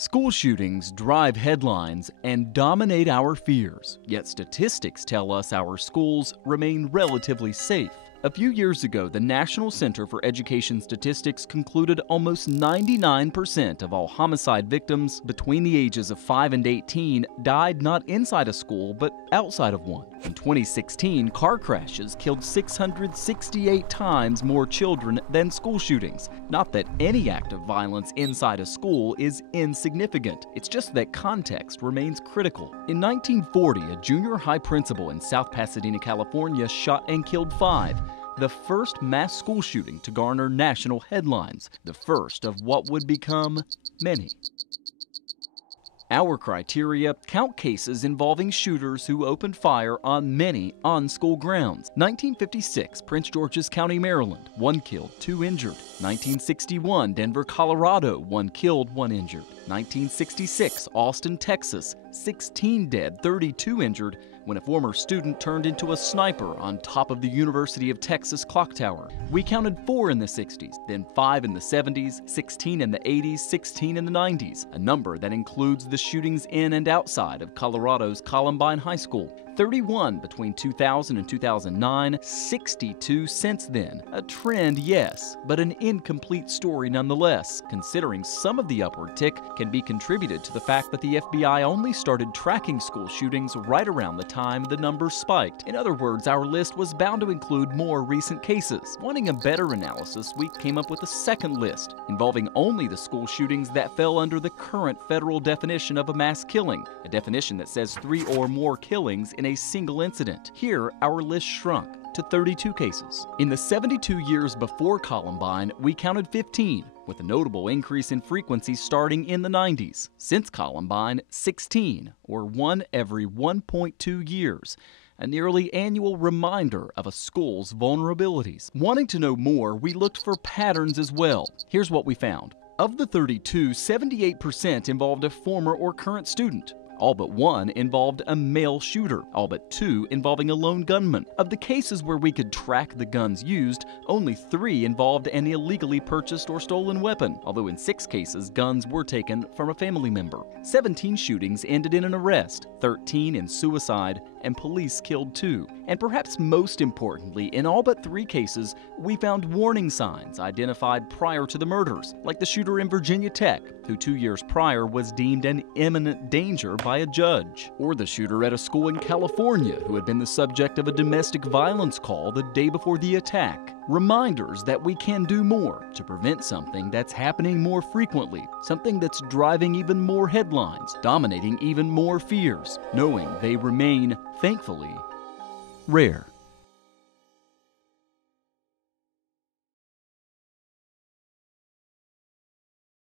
School shootings drive headlines and dominate our fears, yet statistics tell us our schools remain relatively safe. A few years ago, the National Center for Education Statistics concluded almost 99% of all homicide victims between the ages of 5 and 18 died not inside a school, but outside of one. In 2016, car crashes killed 668 times more children than school shootings. Not that any act of violence inside a school is insignificant, it's just that context remains critical. In 1940, a junior high principal in South Pasadena, California shot and killed 5. The first mass school shooting to garner national headlines, the first of what would become many. Our criteria count cases involving shooters who opened fire on many on-school grounds. 1956, Prince George's County, Maryland, 1 killed, 2 injured. 1961, Denver, Colorado, 1 killed, 1 injured. 1966, Austin, Texas, 16 dead, 32 injured, when a former student turned into a sniper on top of the University of Texas clock tower. We counted 4 in the 60s, then 5 in the 70s, 16 in the 80s, 16 in the 90s, a number that includes the shootings in and outside of Colorado's Columbine High School. 31 between 2000 and 2009, 62 since then. A trend, yes, but an incomplete story nonetheless, considering some of the upward tick can be contributed to the fact that the FBI only started tracking school shootings right around the time the numbers spiked. In other words, our list was bound to include more recent cases. Wanting a better analysis, we came up with a second list, involving only the school shootings that fell under the current federal definition of a mass killing, a definition that says 3 or more killings in a single incident. Here, our list shrunk to 32 cases. In the 72 years before Columbine, we counted 15, with a notable increase in frequency starting in the 90s. Since Columbine, 16, or 1 every 1.2 years. A nearly annual reminder of a school's vulnerabilities. Wanting to know more, we looked for patterns as well. Here's what we found. Of the 32, 78% involved a former or current student. All but 1 involved a male shooter, all but 2 involving a lone gunman. Of the cases where we could track the guns used, only 3 involved an illegally purchased or stolen weapon, although in 6 cases guns were taken from a family member. 17 shootings ended in an arrest, 13 in suicide, and police killed 2. And perhaps most importantly, in all but 3 cases, we found warning signs identified prior to the murders, like the shooter in Virginia Tech, who 2 years prior was deemed an imminent danger by a judge, or the shooter at a school in California who had been the subject of a domestic violence call the day before the attack. Reminders that we can do more to prevent something that's happening more frequently, something that's driving even more headlines, dominating even more fears, knowing they remain, thankfully, rare.